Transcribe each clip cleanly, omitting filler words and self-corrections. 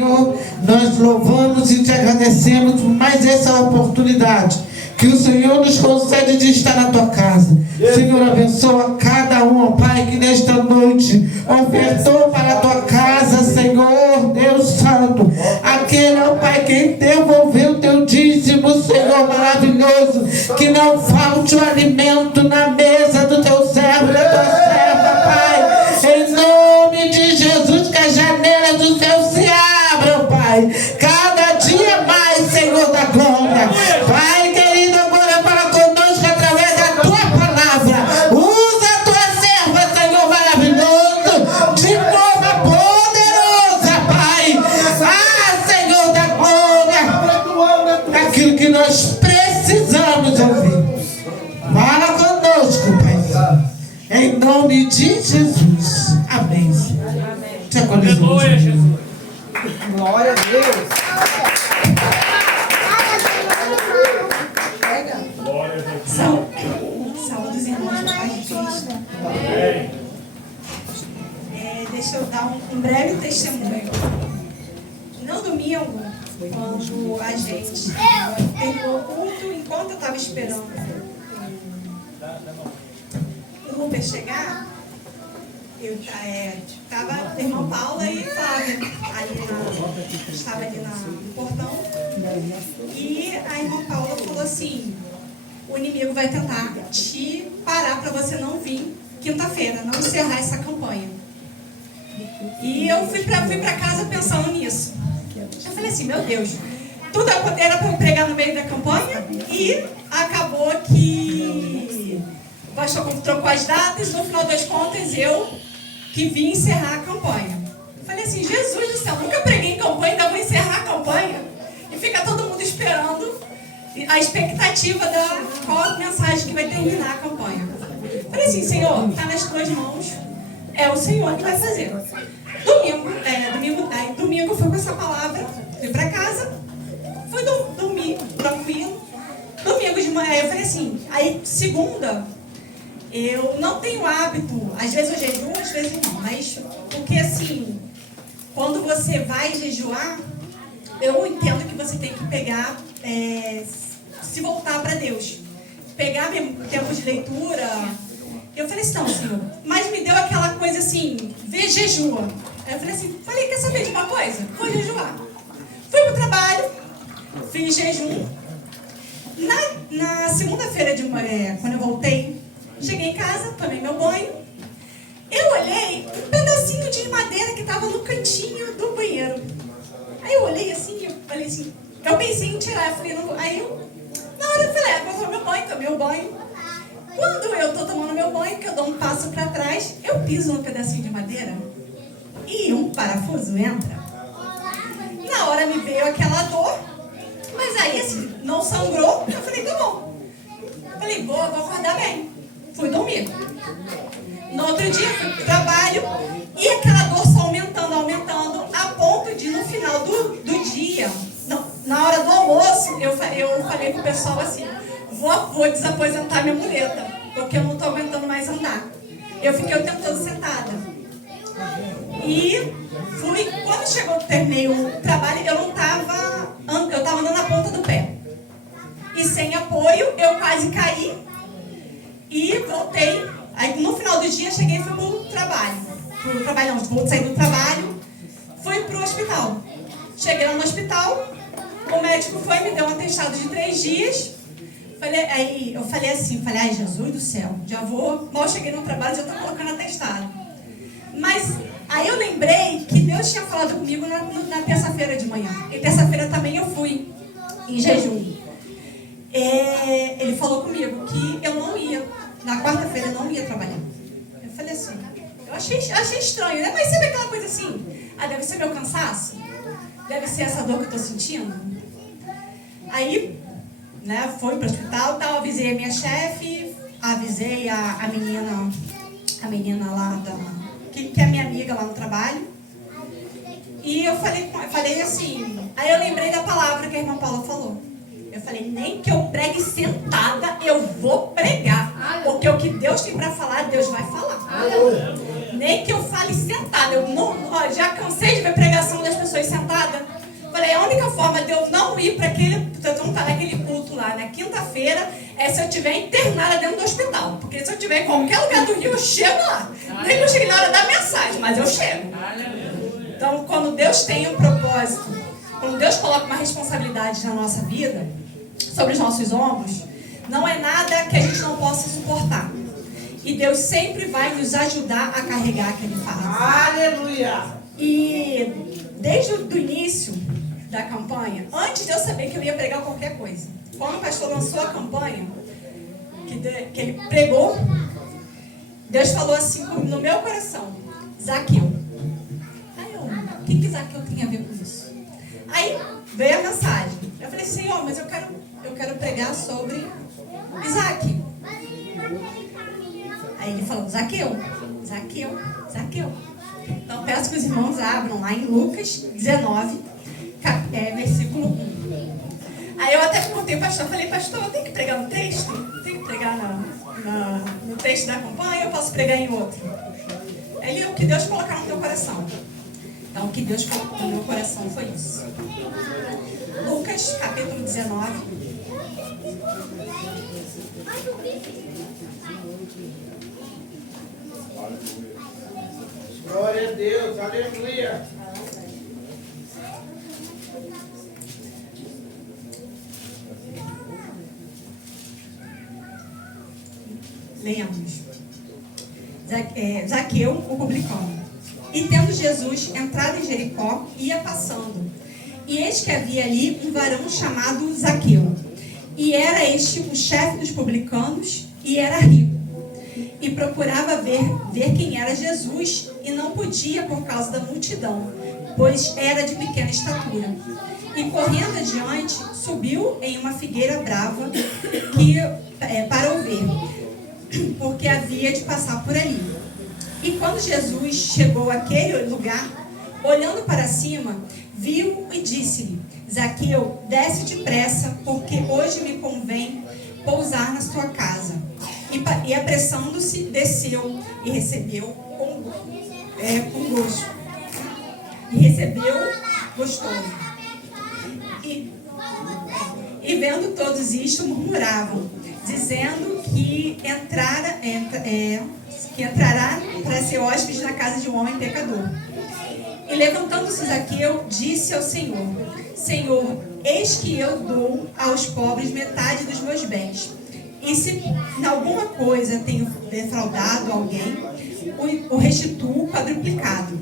Senhor, nós louvamos e te agradecemos por mais essa oportunidade que o Senhor nos concede de estar na tua casa. Senhor, abençoa cada um, ó Pai, que nesta noite ofertou para a tua casa, Senhor, Deus Santo. Aquele, ó Pai, que devolveu o teu dízimo, Senhor, maravilhoso. Que não falte o alimento na mesa do teu servo, da tua serva, Pai. Em nome de Jesus, que a janela do céu se abra, ó Pai. Cada dia mais, Senhor da glória. Pai, nós precisamos ouvir. Fala conosco, Pai. Em nome de Jesus. Amém. Te Aleluia, Jesus. Glória a Deus. Saúde os irmãos da paz de Cristo. Deixa eu dar um breve testemunho. No domingo, quando a gente terminou o culto, enquanto eu estava esperando o Rupert chegar, eu estava a irmã Paula e Flávia estava ali no portão, e a irmã Paula falou assim: o inimigo vai tentar te parar para você não vir quinta-feira, não encerrar essa campanha. E eu fui para casa pensando nisso. Eu falei assim, meu Deus, tudo era para eu pregar no meio da campanha, e acabou que o pastor trocou as datas, no final das contas eu que vim encerrar a campanha. Eu falei assim, Jesus do céu, nunca preguei em campanha, ainda vou encerrar a campanha. E fica todo mundo esperando a expectativa da qual mensagem que vai terminar a campanha. Eu falei assim, Senhor, está nas tuas mãos, é o Senhor que vai fazer. Domingo eu fui com essa palavra, fui para casa, fui dormir tranquilo. Domingo de manhã eu falei assim, aí segunda, eu não tenho hábito, às vezes eu jejuo, às vezes não, mas porque assim, quando você vai jejuar, eu entendo que você tem que pegar, se voltar para Deus, pegar meu tempo de leitura. Eu falei assim, não, Senhor, mas me deu aquela coisa assim, jejua. Aí eu falei assim, quer saber de uma coisa? Vou jejuar. Fui pro trabalho, fiz jejum. Na segunda-feira de manhã, quando eu voltei, cheguei em casa, tomei meu banho. Eu olhei um pedacinho de madeira que estava no cantinho do banheiro. Aí eu olhei assim, eu falei assim, eu pensei em tirar, eu falei, não vou. Aí na hora eu falei, vou tomar meu banho, tomei o banho. Quando eu tô tomando meu banho, que eu dou um passo para trás, eu piso no pedacinho de madeira e um parafuso entra. Na hora me veio aquela dor, mas aí assim, não sangrou, eu falei, tá bom. Falei, vou acordar bem. Fui dormir. No outro dia, fui pro trabalho e aquela dor só aumentando, a ponto de no final do dia, na hora do almoço, eu falei pro pessoal assim, vou desaposentar minha muleta, porque eu não estou aguentando mais andar. Eu fiquei o tempo todo sentada. E quando terminei o trabalho, eu estava andando na ponta do pé. E sem apoio, eu quase caí e voltei. Aí no final do dia, cheguei e fui pro trabalho. Vou sair do trabalho, fui pro hospital. Cheguei lá no hospital, o médico me deu um atestado de 3 dias. Aí eu falei assim, ai Jesus do céu, mal cheguei no trabalho, já estou colocando atestado. Mas aí eu lembrei que Deus tinha falado comigo na terça-feira de manhã. E terça-feira também eu fui em jejum. Ele falou comigo que eu não ia, na quarta-feira eu não ia trabalhar. Eu falei assim, eu achei estranho, né? Mas sabe aquela coisa assim, deve ser meu cansaço? Deve ser essa dor que eu estou sentindo? Aí, né, fui para o hospital, tal, avisei a minha chefe, avisei a menina lá, que é minha amiga lá no trabalho. E eu falei assim, aí eu lembrei da palavra que a irmã Paula falou. Eu falei, nem que eu pregue sentada, eu vou pregar. Porque o que Deus tem para falar, Deus vai falar. Nem que eu fale sentada. Eu não, ó, já cansei de ver pregação das pessoas sentadas. Falei, a única forma de eu não ir para naquele culto lá na quinta-feira é se eu estiver internada dentro do hospital. Porque se eu estiver em qualquer lugar do Rio, eu chego lá. Nem que eu chegue na hora da mensagem, mas eu chego. Então, quando Deus tem um propósito, quando Deus coloca uma responsabilidade na nossa vida, sobre os nossos ombros, não é nada que a gente não possa suportar. E Deus sempre vai nos ajudar a carregar aquele fardo. Aleluia! E desde o início da campanha, antes de eu saber que eu ia pregar qualquer coisa, quando o pastor lançou a campanha, que ele pregou, Deus falou assim no meu coração: Zaqueu. Aí eu, o que Zaqueu tem a ver com isso? Aí veio a mensagem. Eu falei, Senhor, mas eu quero pregar sobre Isaac. Aí ele falou, Zaqueu. Então peço que os irmãos abram lá em Lucas 19, versículo 1. Aí eu até perguntei ao pastor, falei, pastor, eu tenho que pregar no texto? Tenho que pregar no texto da campanha, eu posso pregar em outro? Ele, o que Deus colocar no teu coração. Então o que Deus colocou no meu coração foi isso. Lucas, capítulo 19. Glória a Deus, aleluia. Leamos. Zaqueu, o publicano. E tendo Jesus entrado em Jericó, ia passando. E eis que havia ali um varão chamado Zaqueu. E era este o chefe dos publicanos, e era rico. E procurava ver quem era Jesus, e não podia por causa da multidão, pois era de pequena estatura. E correndo adiante, subiu em uma figueira brava para o ver, porque havia de passar por ali. E quando Jesus chegou àquele lugar, olhando para cima, viu e disse-lhe: Zaqueu, desce depressa, porque hoje me convém pousar na sua casa. E apressando-se, desceu e recebeu com gosto. E recebeu gostoso. E vendo todos isto, murmuravam, dizendo que entrará para ser hóspede na casa de um homem pecador. E levantando-se Zaqueu, disse ao Senhor: Senhor, eis que eu dou aos pobres metade dos meus bens. E se em alguma coisa tenho defraudado alguém, o restituo quadruplicado.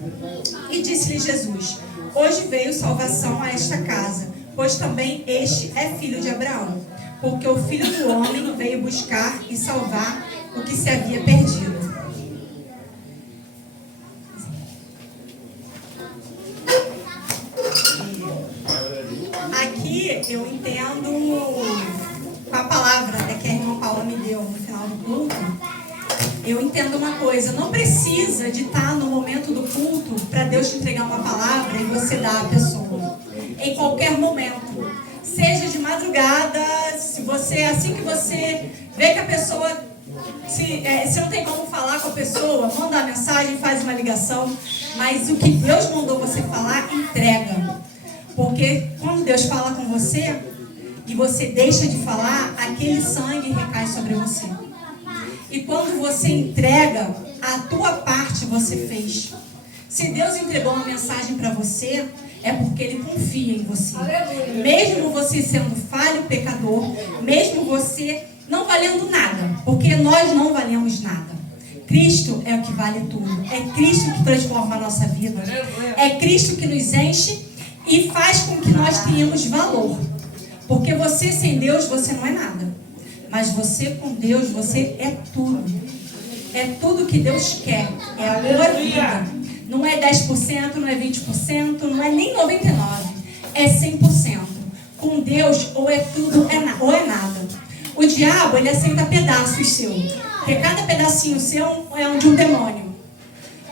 E disse-lhe Jesus: Hoje veio salvação a esta casa, pois também este é filho de Abraão, porque o Filho do Homem veio buscar e salvar o que se havia perdido. Aqui eu entendo, com a palavra que a irmã Paula me deu no final do culto, eu entendo uma coisa: não precisa de estar no momento do culto para Deus te entregar uma palavra e você dar à pessoa. Em qualquer momento, seja de madrugada, se você, assim que você vê que a pessoa, se não tem como falar com a pessoa, manda a mensagem, faz uma ligação, mas o que Deus mandou você falar, entrega. Porque quando Deus fala com você e você deixa de falar, aquele sangue recai sobre você. E quando você entrega, a tua parte você fez. Se Deus entregou uma mensagem para você, é porque Ele confia em você. Mesmo você sendo falho, pecador, mesmo você não valendo nada, porque nós não valemos nada. Cristo é o que vale tudo. É Cristo que transforma a nossa vida. É Cristo que nos enche e faz com que nós tenhamos valor. Porque você sem Deus, você não é nada. Mas você com Deus, você é tudo. É tudo que Deus quer. É a tua vida. Não é 10%, não é 20%, não é nem 99%. É 100%. Com Deus, ou é tudo ou é nada. O diabo, ele aceita pedaços seus. Porque cada pedacinho seu é de um demônio.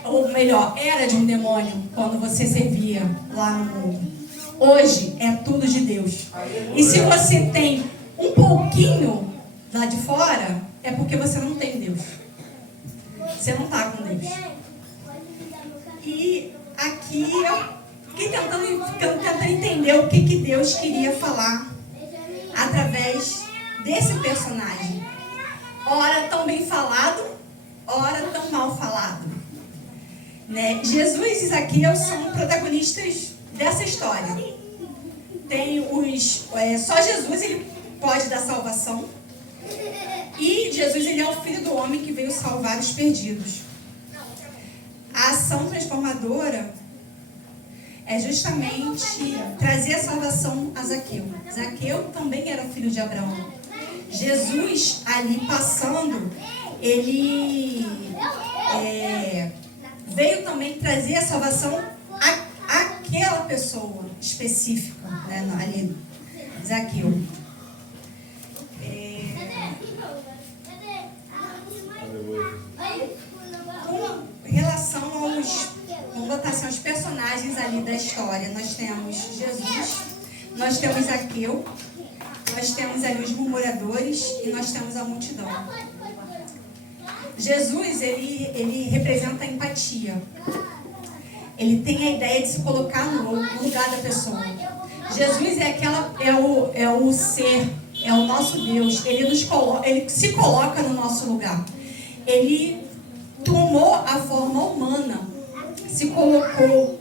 Ou melhor, era de um demônio quando você servia lá no mundo. Hoje é tudo de Deus. E se você tem um pouquinho lá de fora, é porque você não tem Deus. Você não está com Deus. E aqui eu fiquei tentando entender o que Deus queria falar através desse personagem. Ora tão bem falado, ora tão mal falado. Né? Jesus e Zaqueu são protagonistas dessa história. Tem só Jesus ele pode dar salvação. E Jesus ele é o Filho do Homem que veio salvar os perdidos. A ação transformadora é justamente trazer a salvação a Zaqueu. Zaqueu também era filho de Abraão. Jesus ali passando, ele veio também trazer a salvação àquela pessoa específica, né, ali, Zaqueu. Com relação vamos botar assim, aos personagens ali da história, nós temos Jesus, nós temos Zaqueu, nós temos ali os murmuradores e nós temos a multidão. Jesus, ele representa a empatia. Ele tem a ideia de se colocar no lugar da pessoa. Jesus é o ser, é o nosso Deus. Ele se coloca no nosso lugar. Ele tomou a forma humana, se colocou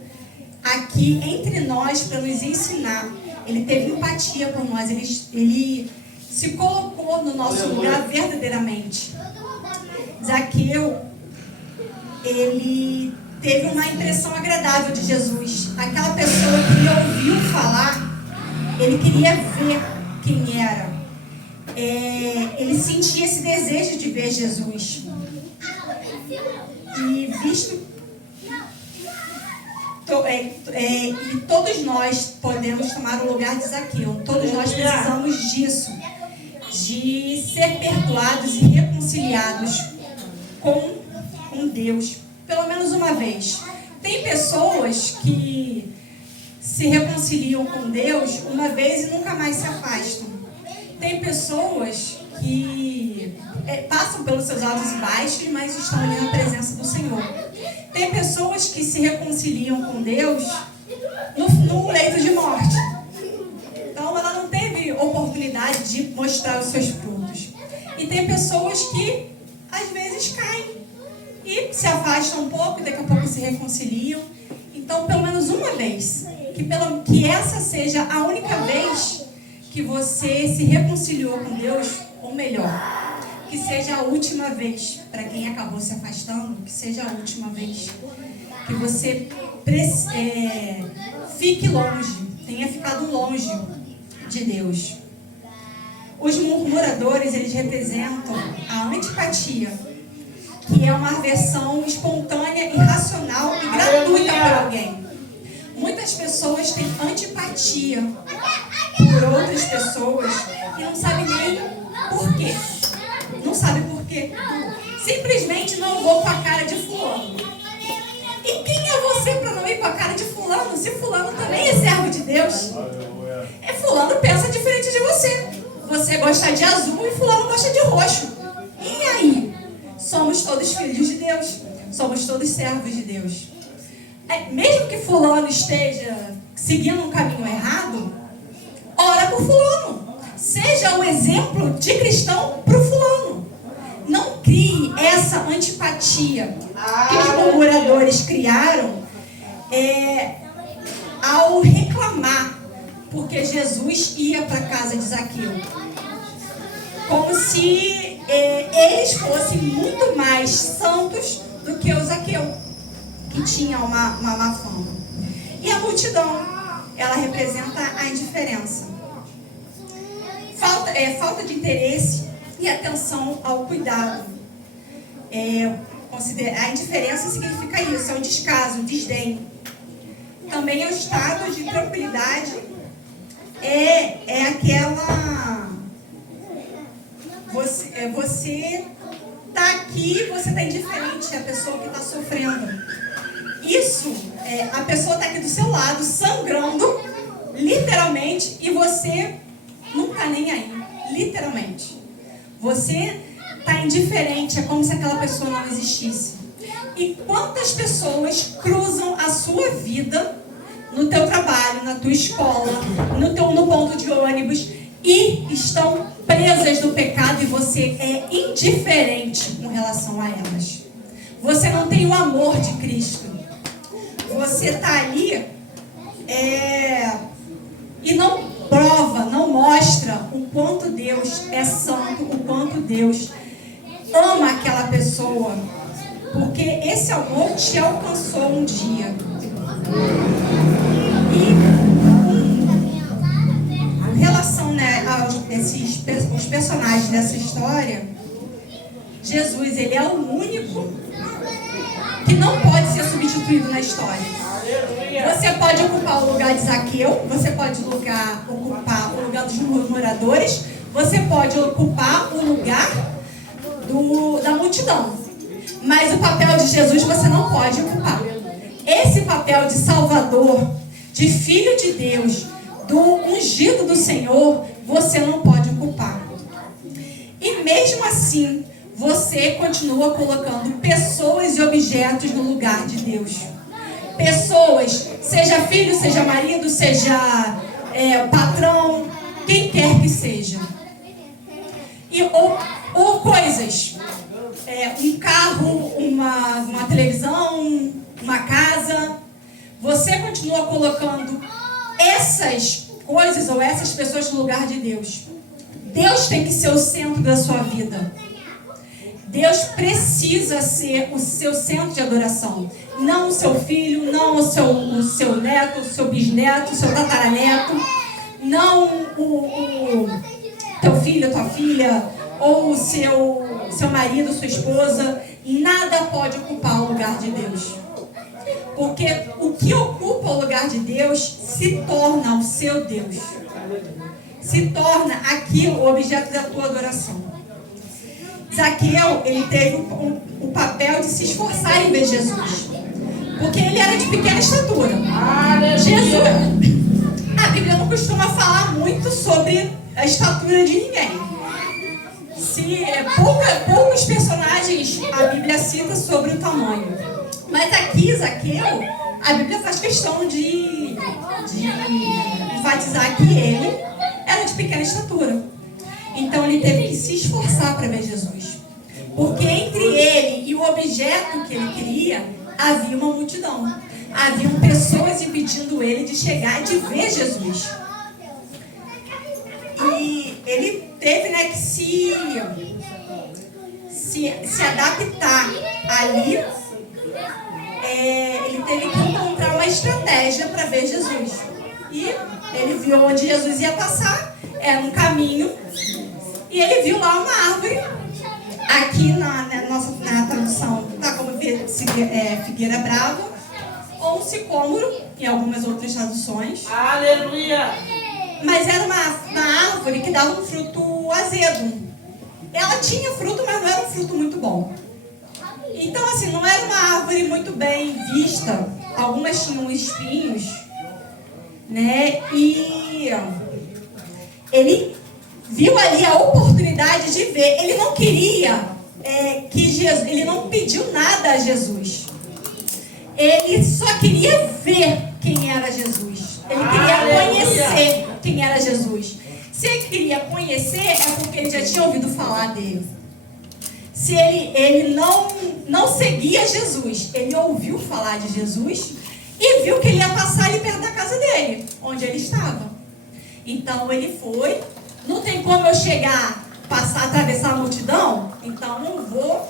aqui entre nós para nos ensinar. Ele teve empatia por nós. Ele se colocou no nosso lugar verdadeiramente. Zaqueu, ele teve uma impressão agradável de Jesus. Aquela pessoa que ele ouviu falar, ele queria ver quem era. Ele sentia esse desejo de ver Jesus. E visto... e todos nós podemos tomar o lugar de Zaqueu. Todos nós precisamos disso. De ser perdoados e reconciliados com Deus. Pelo menos uma vez. Tem pessoas que se reconciliam com Deus uma vez e nunca mais se afastam. Tem pessoas que passam pelos seus altos e baixos, mas estão ali na presença do Senhor. Tem pessoas que se reconciliam com Deus no leito de morte. Então ela não teve oportunidade de mostrar os seus frutos. E tem pessoas que às vezes caem e se afastam um pouco e daqui a pouco se reconciliam. Então, pelo menos uma vez, que essa seja a única vez que você se reconciliou com Deus, ou melhor, que seja a última vez, para quem acabou se afastando, que seja a última vez que você fique longe, tenha ficado longe de Deus. Os murmuradores, eles representam a antipatia, que é uma aversão espontânea, irracional e gratuita por alguém. Muitas pessoas têm antipatia por outras pessoas e não sabem nem por quê. Não sabem por quê. Simplesmente não vou com a cara de fulano. E quem é você para não ir com a cara de fulano, se fulano também é servo de Deus? Fulano pensa diferente de você. Você gosta de azul e fulano gosta de roxo. E aí? Somos todos filhos de Deus. Somos todos servos de Deus. Mesmo que fulano esteja seguindo um caminho errado, ora por fulano. Seja o exemplo de cristão para o fulano. Não crie essa antipatia que os murmuradores criaram ao reclamar porque Jesus ia para a casa de Zaqueu. Como se eles fossem muito mais santos do que o Zaqueu, que tinha uma má fama. E a multidão, ela representa a indiferença. Falta de interesse e atenção ao cuidado. A indiferença significa isso, é o descaso, o desdém. Também é o estado de tranquilidade, aquela... Você está aqui, você está indiferente à pessoa que está sofrendo. Isso, a pessoa está aqui do seu lado, sangrando, literalmente, e você não está nem aí, literalmente. Você está indiferente, é como se aquela pessoa não existisse. E quantas pessoas cruzam a sua vida no teu trabalho, na tua escola, no ponto de ônibus e estão presas no pecado e você é indiferente com relação a elas. Você não tem o amor de Cristo. Você está ali e não prova, não mostra o quanto Deus é santo, o quanto Deus ama aquela pessoa. Porque esse amor te alcançou um dia. E em relação, né, os personagens dessa história, Jesus, ele é o único que não pode ser substituído na história. Você pode ocupar o lugar de Zaqueu, você pode ocupar o lugar dos murmuradores, você pode ocupar o lugar da multidão. Mas o papel de Jesus você não pode ocupar. Esse papel de Salvador, de Filho de Deus, do ungido do Senhor, você não pode ocupar. E mesmo assim, você continua colocando pessoas e objetos no lugar de Deus. Pessoas, seja filho, seja marido, seja patrão, quem quer que seja. Ou coisas, um carro, uma televisão, uma casa. Você continua colocando essas coisas ou essas pessoas no lugar de Deus. Deus tem que ser o centro da sua vida. Deus precisa ser o seu centro de adoração. Não o seu filho, não o seu neto, o seu bisneto, o seu tataraneto. Não o teu filho, a tua filha, ou o seu marido, sua esposa. Nada pode ocupar o lugar de Deus. Porque o que ocupa o lugar de Deus se torna o seu Deus. Se torna aquilo, o objeto da tua adoração. Zaqueu, ele teve o papel de se esforçar em ver Jesus. Porque ele era de pequena estatura. Jesus, a Bíblia não costuma falar muito sobre a estatura de ninguém. Poucos personagens a Bíblia cita sobre o tamanho. Mas aqui, Zaqueu, a Bíblia faz questão de enfatizar que ele era de pequena estatura. Então ele teve que se esforçar para ver Jesus. Porque entre ele e o objeto que ele queria, havia uma multidão. Haviam pessoas impedindo ele de chegar e de ver Jesus. E ele teve, né, que se adaptar ali. Ele teve que encontrar uma estratégia para ver Jesus. E ele viu onde Jesus ia passar, era um caminho, e ele viu lá uma árvore. Aqui na tradução está como figueira brava, ou um sicômoro, em algumas outras traduções. Aleluia! Mas era uma árvore que dava um fruto azedo. Ela tinha fruto, mas não era um fruto muito bom. Então, assim, não era uma árvore muito bem vista. Algumas tinham espinhos, né? E ele viu ali a oportunidade de ver. Ele não queria que Jesus... Ele não pediu nada a Jesus. Ele só queria ver quem era Jesus. Ele queria conhecer quem era Jesus. Se ele queria conhecer, é porque ele já tinha ouvido falar dele. Se ele não seguia Jesus, ele ouviu falar de Jesus e viu que ele ia passar ali perto da casa dele, onde ele estava. Então ele foi, não tem como eu chegar, atravessar a multidão, então não vou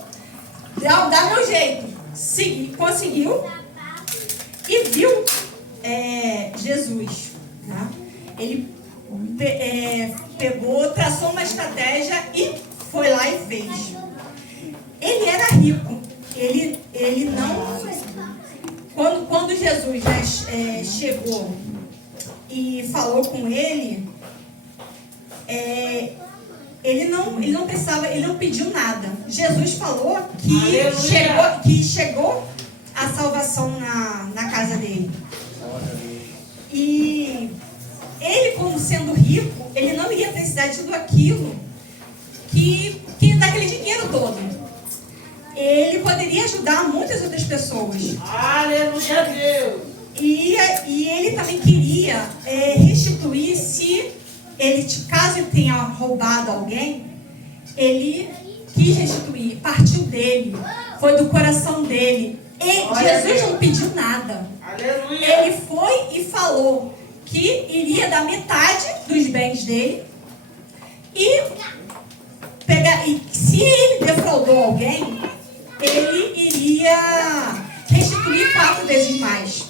dar meu jeito. Conseguiu e viu Jesus. Tá? Ele traçou uma estratégia e foi lá e fez. Ele era rico. Ele não... Quando Jesus, né, chegou e falou com ele, ele não precisava, ele não pediu nada. Jesus falou que chegou a salvação na casa dele. E ele, como sendo rico, ele não iria precisar de tudo aquilo daquele dinheiro todo. Ele poderia ajudar muitas outras pessoas. Aleluia, Deus. E ele também queria restituir, se ele, caso ele tenha roubado alguém, ele quis restituir, partiu dele, foi do coração dele. E Jesus não pediu nada. Aleluia. Ele foi e falou que iria dar metade dos bens dele e se ele defraudou alguém, ele iria restituir 4 vezes mais.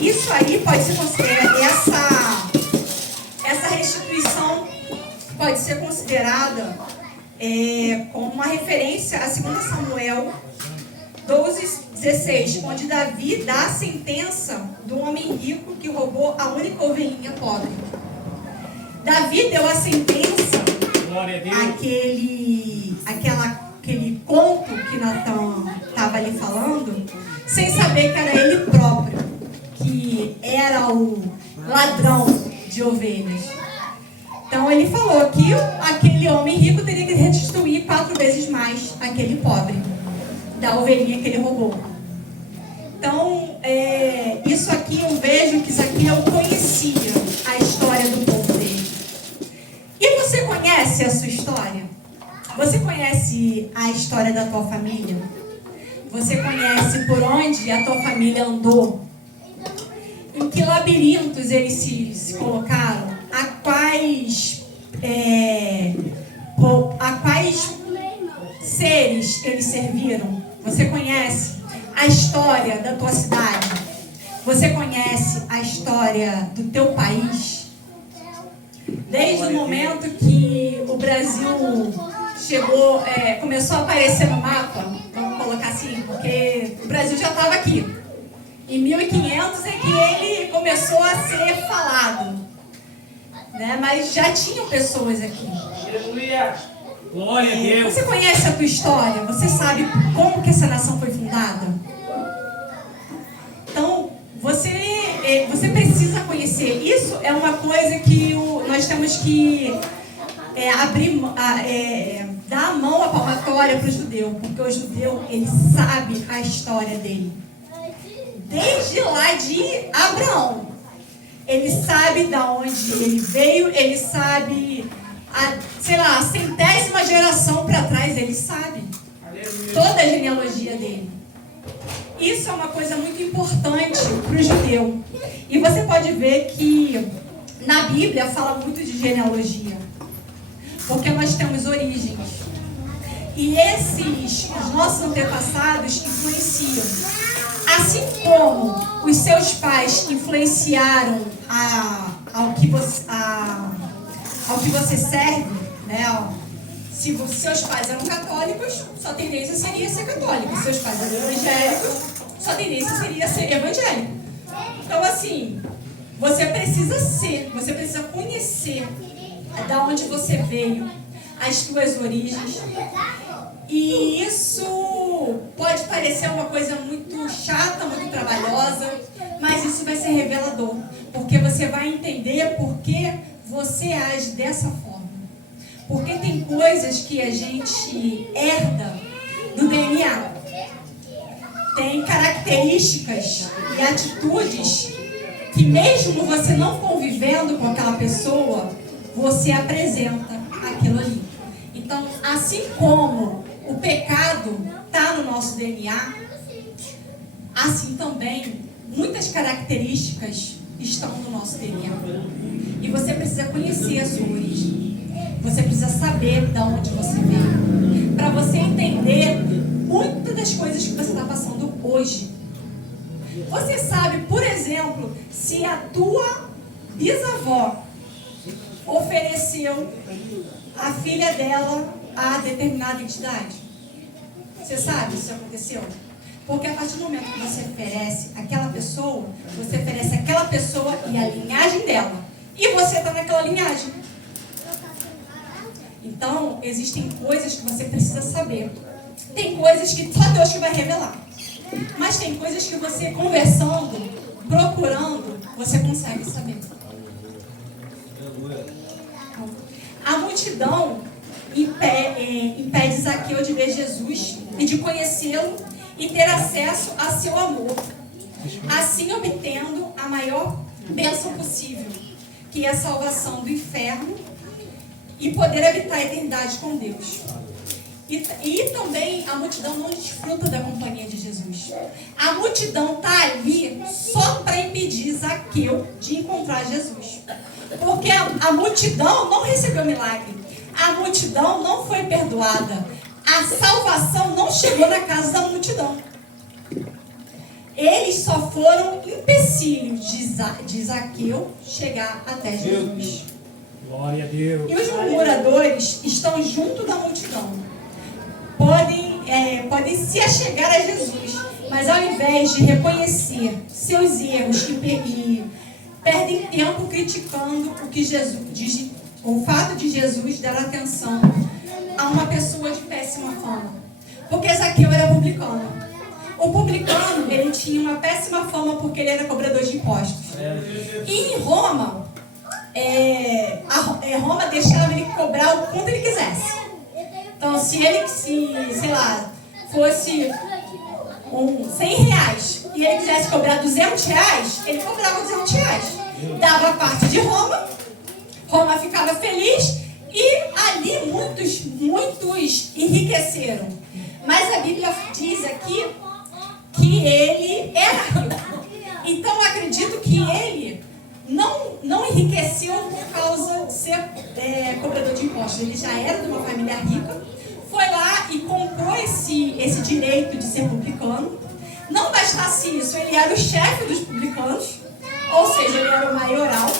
Isso aí pode ser considerado, essa restituição pode ser considerada como uma referência a 2 Samuel 12:16, onde Davi dá a sentença do homem rico que roubou a única ovelhinha pobre. Davi deu a sentença, aquele conto que Natan estava ali falando, sem saber que era ele próprio, que era o ladrão de ovelhas. Então ele falou que aquele homem rico teria que restituir 4 vezes mais aquele pobre da ovelhinha que ele roubou. Então, isso aqui eu vejo que Zaqueu conhecia a história do povo dele. E você conhece a sua história? Você conhece a história da tua família? Você conhece por onde a tua família andou? Em que labirintos eles se colocaram? A quais seres eles serviram? Você conhece a história da tua cidade? Você conhece a história do teu país? Desde o momento que o Brasil chegou, começou a aparecer no mapa, vamos colocar assim, porque o Brasil já estava aqui. Em 1500 é que ele começou a ser falado, né? Mas já tinham pessoas aqui. Aleluia. Glória a Deus. Você conhece a tua história? Você sabe como que essa nação foi fundada? Então, você precisa conhecer. Isso é uma coisa que nós temos que dar a mão à palmatória para o judeu, porque o judeu, ele sabe a história dele. Desde lá de Abraão. Ele sabe de onde ele veio, ele sabe, a 100ª geração para trás, ele sabe. Aleluia. Toda a genealogia dele. Isso é uma coisa muito importante para o judeu. E você pode ver que na Bíblia fala muito de genealogia. Porque nós temos origens. E os nossos antepassados influenciam. Assim como os seus pais influenciaram ao que você serve, né? Se os seus pais eram católicos, sua tendência seria ser católico. Se seus pais eram evangélicos, sua tendência seria ser evangélico. Então, assim, você precisa conhecer da onde você veio, as suas origens. E isso pode parecer uma coisa muito chata, muito trabalhosa, mas isso vai ser revelador, porque você vai entender por que você age dessa forma. Porque tem coisas que a gente herda do DNA. Tem características e atitudes que mesmo você não convivendo com aquela pessoa, você apresenta aquilo ali. Então, assim como o pecado está no nosso DNA, assim também muitas características estão no nosso DNA. E você precisa conhecer a sua origem. Você precisa saber de onde você veio. Para você entender muitas das coisas que você está passando hoje. Você sabe, por exemplo, se a tua bisavó ofereceu a filha dela a determinada entidade? Você sabe se isso aconteceu? Porque a partir do momento que você oferece aquela pessoa, você oferece aquela pessoa e a linhagem dela. E você está naquela linhagem. Então, existem coisas que você precisa saber. Tem coisas que só Deus que vai revelar. Mas tem coisas que você conversando, procurando, você consegue saber. A multidão impede Zaqueu de ver Jesus e de conhecê-lo e ter acesso a seu amor, assim obtendo a maior bênção possível, que é a salvação do inferno e poder habitar a eternidade com Deus. E também a multidão não desfruta da companhia de Jesus. A multidão está ali só para impedir Zaqueu de encontrar Jesus. Porque a multidão não recebeu milagre. A multidão não foi perdoada. A salvação não chegou na casa da multidão. Eles só foram empecilhos de Zaqueu chegar até Jesus. Glória a Deus. E os murmuradores estão junto da multidão. Podem se achegar a Jesus, mas ao invés de reconhecer seus erros e perdem tempo criticando o fato de Jesus dar atenção a uma pessoa de péssima fama. Porque Zaqueu era publicano. O publicano, ele tinha uma péssima fama porque ele era cobrador de impostos. E em Roma, Roma deixava ele cobrar o quanto ele quisesse. Então, se ele, sei lá, fosse R$100 e ele quisesse cobrar R$200, ele cobrava R$200. Dava a parte de Roma, Roma ficava feliz e ali muitos enriqueceram. Mas a Bíblia diz aqui que ele era rico. Então, eu acredito que ele não enriqueceu por causa de ser cobrador de impostos. Ele já era de uma família rica, foi lá e comprou esse direito de ser publicano. Não bastasse isso, ele era o chefe dos publicanos, ou seja, ele era o maioral.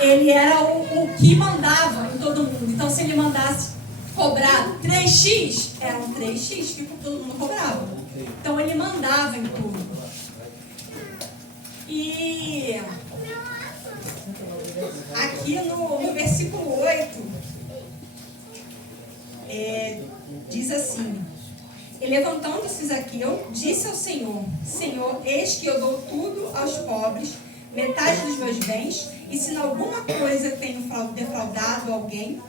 Ele era o que mandava em todo mundo. Então, se ele mandasse cobrar 3x, eram 3x que todo mundo cobrava. Então, ele mandava em tudo. E aqui no versículo 8, diz assim: E levantando-se Zaqueu, disse ao Senhor: Senhor, eis que eu dou tudo aos pobres, metade dos meus bens, e se em alguma coisa tenho defraudado alguém,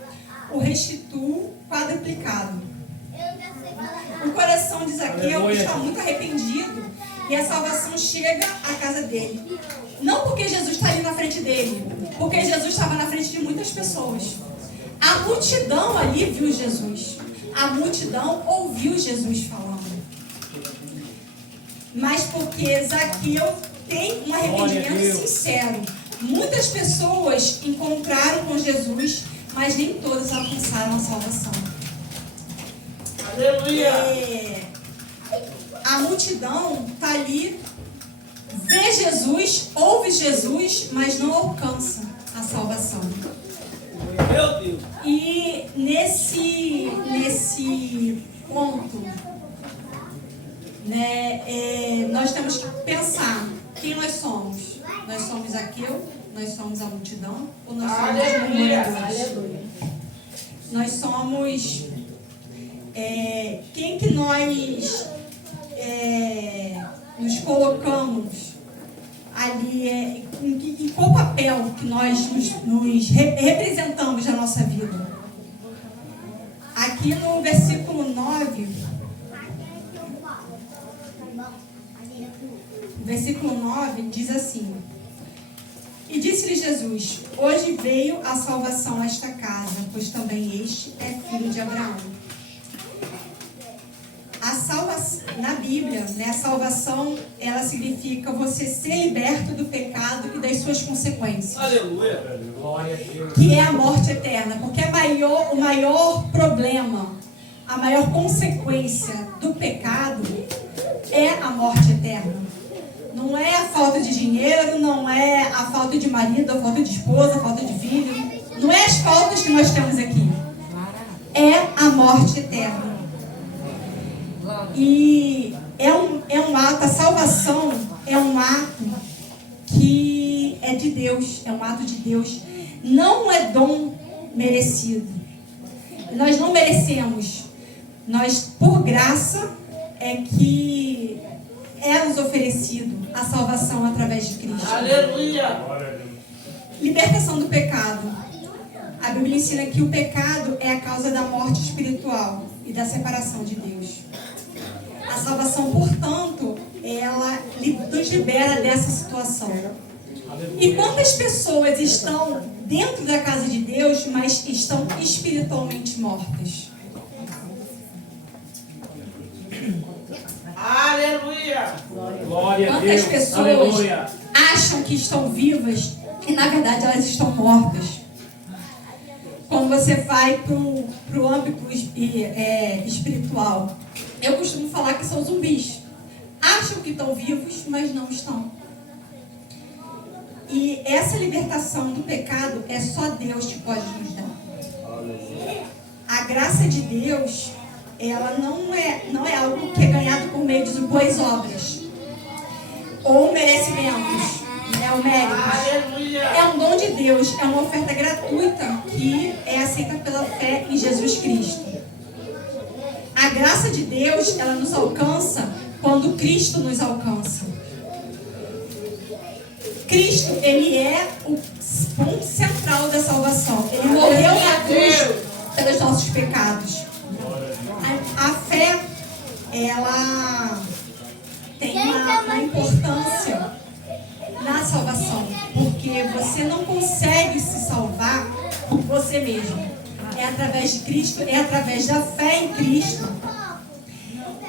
o restituo quadruplicado. O coração de Zaqueu está muito arrependido e a salvação chega à casa dele. Não porque Jesus está ali na frente dele, porque Jesus estava na frente de muitas pessoas. A multidão ali viu Jesus. A multidão ouviu Jesus falando. Mas porque Zaqueu tem um arrependimento sincero. Muitas pessoas encontraram com Jesus, mas nem todas alcançaram a salvação. Aleluia! A multidão está ali, vê Jesus, ouve Jesus, mas não alcança a salvação. Meu Deus! E nesse ponto, nós temos que pensar quem nós somos. Nós somos Zaqueu, nós somos a multidão, ou nós somos os murmuradores? Nós somos quem que nós nos colocamos ali, em qual papel que nós nos representamos na nossa vida. Aqui no versículo 9, diz assim: E disse-lhe Jesus: Hoje veio a salvação a esta casa, pois também este é filho de Abraão. Na Bíblia, a salvação, ela significa você ser liberto do pecado e das suas consequências. Aleluia! Glória a Deus. Que é a morte eterna. Porque o maior problema, a maior consequência do pecado é a morte eterna. Não é a falta de dinheiro, não é a falta de marido, a falta de esposa, a falta de filho. Não é as faltas que nós temos aqui. É a morte eterna. E é um ato, a salvação é um ato que é de Deus, é um ato de Deus. Não é dom merecido. Nós não merecemos. Nós, por graça, é que é nos oferecido a salvação através de Cristo. Aleluia! Libertação do pecado. A Bíblia ensina que o pecado é a causa da morte espiritual e da separação de Deus. A salvação, portanto, ela nos libera dessa situação. E quantas pessoas estão dentro da casa de Deus, mas estão espiritualmente mortas? Aleluia. Glória a Quantas Deus. pessoas Aleluia. acham que estão vivas e na verdade elas estão mortas? Quando você vai para o âmbito espiritual, eu costumo falar que são zumbis. Acham que estão vivos, mas não estão. E essa libertação do pecado é só Deus que pode nos dar. A graça de Deus, ela não é algo que é ganhado por meio de boas obras ou merecimentos, né, ou méritos. É um dom de Deus, é uma oferta gratuita que é aceita pela fé em Jesus Cristo. A graça de Deus, ela nos alcança quando Cristo nos alcança. Cristo, ele é o ponto central da salvação. Ele morreu na cruz pelos nossos pecados. A fé, ela tem uma importância na salvação, porque você não consegue se salvar por você mesmo. É através de Cristo, é através da fé em Cristo.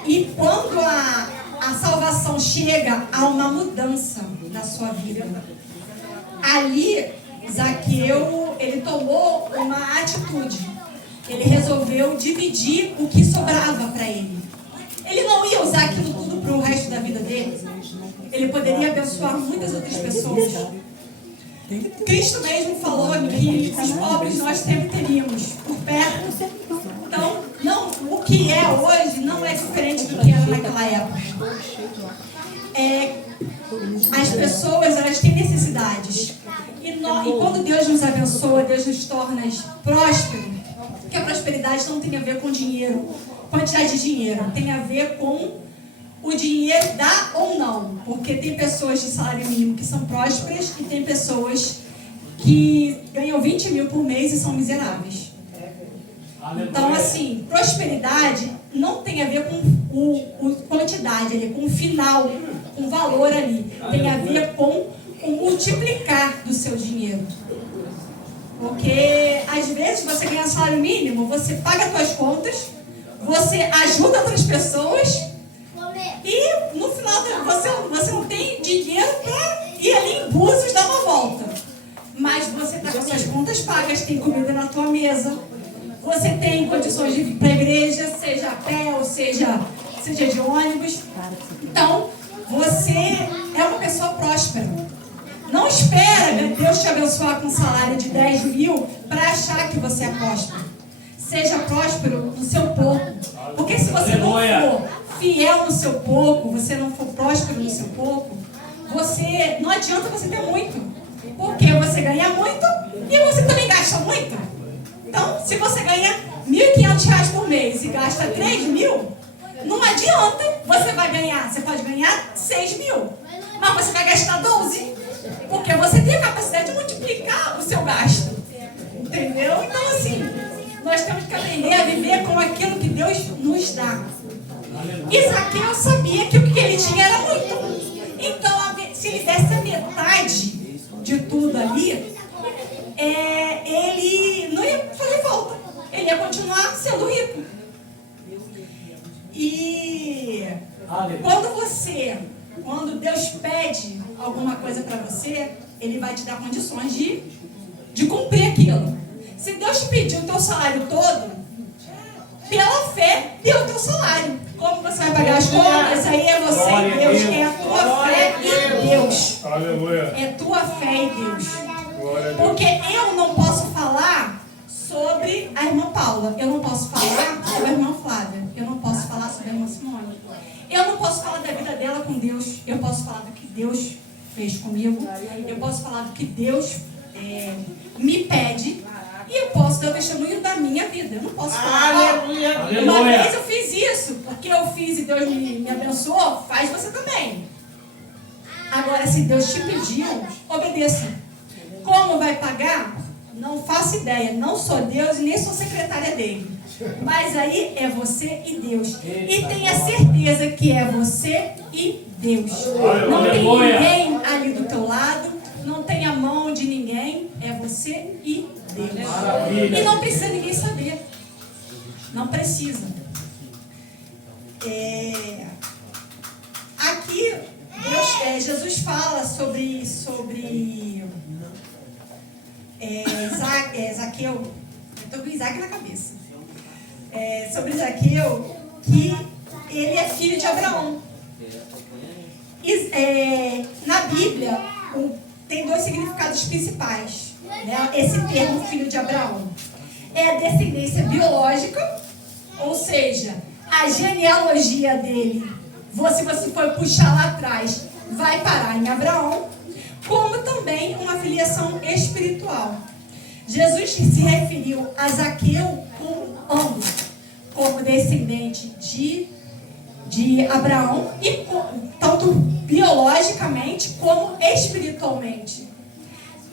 E quando a salvação chega, há uma mudança na sua vida. Ali, Zaqueu, ele tomou uma atitude. Ele resolveu dividir o que sobrava para ele. Ele não ia usar aquilo tudo para o resto da vida dele. Ele poderia abençoar muitas outras pessoas. Cristo mesmo falou que os pobres nós sempre teríamos por perto. Então, o que é hoje não é diferente do que era naquela época. As pessoas, elas têm necessidades. E quando Deus nos abençoa, Deus nos torna prósperos. Porque a prosperidade não tem a ver com dinheiro, quantidade de dinheiro. Tem a ver com o dinheiro dá ou não. Porque tem pessoas de salário mínimo que são prósperas e tem pessoas que ganham 20 mil por mês e são miseráveis. Então, assim, prosperidade não tem a ver com quantidade, ali, com o final, com o valor ali. Tem a ver com o multiplicar do seu dinheiro. Porque, às vezes, você ganha salário mínimo, você paga as suas contas, você ajuda outras pessoas e, no final, você não tem dinheiro para ir ali em Búzios dar uma volta. Mas você está com as suas contas pagas, tem comida na tua mesa. Você tem condições de ir para a igreja, seja a pé ou seja de ônibus. Então, você é uma pessoa próspera. Não espera Deus te abençoar com um salário de 10 mil para achar que você é próspero. Seja próspero no seu pouco. Porque se você não for fiel no seu pouco, você não for próspero no seu pouco, não adianta você ter muito. Porque você ganha muito e você também gasta muito. Então, se você ganha R$1.500 por mês e gasta 3 mil, não adianta, você pode ganhar 6 mil, mas você vai gastar 12, porque você tem a capacidade de multiplicar o seu gasto, entendeu? Então, assim, nós temos que aprender a viver com aquilo que Deus nos dá. E Zaqueu sabia que o que ele tinha era muito. Então, se ele desse a metade de tudo ali, ele não ia fazer falta. Ele ia continuar sendo rico. E quando Deus pede alguma coisa para você, Ele vai te dar condições de cumprir aquilo. Se Deus te pedir o teu salário todo, pela fé, dê o teu salário. Como você vai pagar as contas, aí é você e Deus. É a tua fé em Deus. É tua fé em Deus. Porque eu não posso falar sobre a irmã Paula. Eu não posso falar sobre a irmã Flávia. Eu não posso falar sobre a irmã Simone. Eu não posso falar da vida dela com Deus. Eu posso falar do que Deus fez comigo. Eu posso falar do que Deus me pede. E eu posso dar o testemunho da minha vida. Eu não posso falar. Uma vez eu fiz isso, porque eu fiz e Deus me abençoou. Faz você também. Agora, se Deus te pediu, obedeça. Como vai pagar? Não faço ideia, não sou Deus e nem sou secretária dele. Mas aí é você e Deus. E tenha certeza que é você e Deus. Não tem ninguém ali do teu lado, não tem a mão de ninguém, é você e Deus. E não precisa ninguém saber. Não precisa. Aqui, Jesus fala sobre Zaqueu. Eu estou com Isaac na cabeça. Sobre Zaqueu, que ele é filho de Abraão. Na Bíblia, tem dois significados principais, né? Esse termo filho de Abraão. É a descendência biológica, ou seja, a genealogia dele, se você for puxar lá atrás, vai parar em Abraão, como também uma filiação espiritual. Jesus se referiu a Zaqueu como descendente de Abraão, e tanto biologicamente como espiritualmente.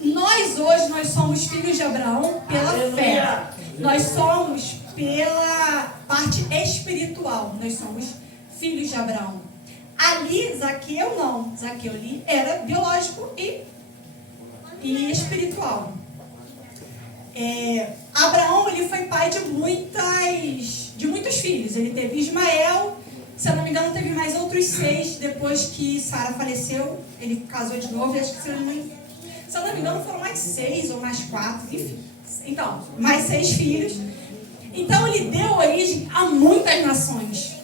Nós somos filhos de Abraão pela fé. Nós somos pela parte espiritual. Nós somos filhos de Abraão. Ali, Zaqueu não. Zaqueu ali era biológico e espiritual. Abraão, ele foi pai de muitos filhos. Ele teve Ismael, se eu não me engano, teve mais outros 6 depois que Sara faleceu. Ele casou de novo e acho que, se eu não me engano, foram mais 6 ou mais 4, enfim. Então, mais 6 filhos. Então, ele deu origem a muitas nações.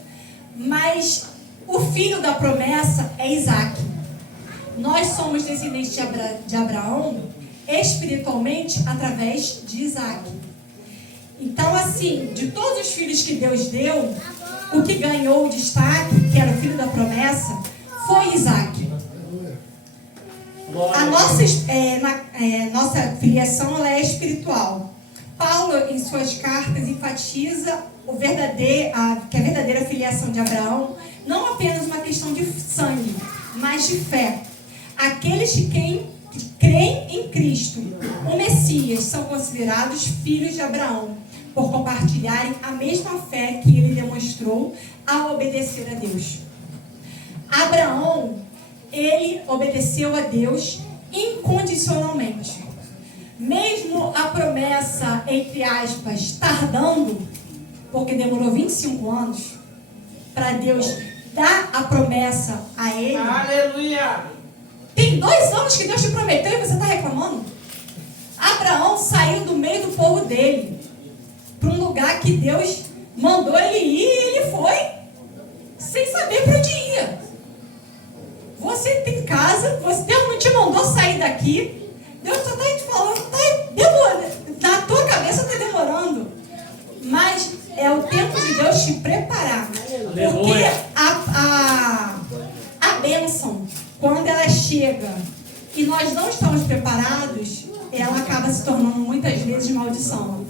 Mas o filho da promessa é Isaac. Nós somos descendentes de Abraão espiritualmente através de Isaac. Então, assim, de todos os filhos que Deus deu, o que ganhou o destaque, que era o filho da promessa, foi Isaac. A nossa filiação, ela é espiritual. Paulo, em suas cartas, enfatiza que a verdadeira filiação de Abraão não apenas uma questão de sangue, mas de fé. Aqueles que creem em Cristo, o Messias, são considerados filhos de Abraão, por compartilharem a mesma fé que ele demonstrou ao obedecer a Deus. Abraão, ele obedeceu a Deus incondicionalmente. Mesmo a promessa, entre aspas, tardando, porque demorou 25 anos para Deus dar a promessa a ele. Aleluia! Tem 2 anos que Deus te prometeu e você está reclamando? Abraão saiu do meio do povo dele para um lugar que Deus mandou ele ir, e ele foi sem saber para onde ia. Você tem casa, Deus não te mandou sair daqui, Deus só está te falando, está demorando, na tua cabeça está demorando, mas é o tempo de Deus te preparar. Porque a bênção, quando ela chega e nós não estamos preparados, ela acaba se tornando muitas vezes maldição.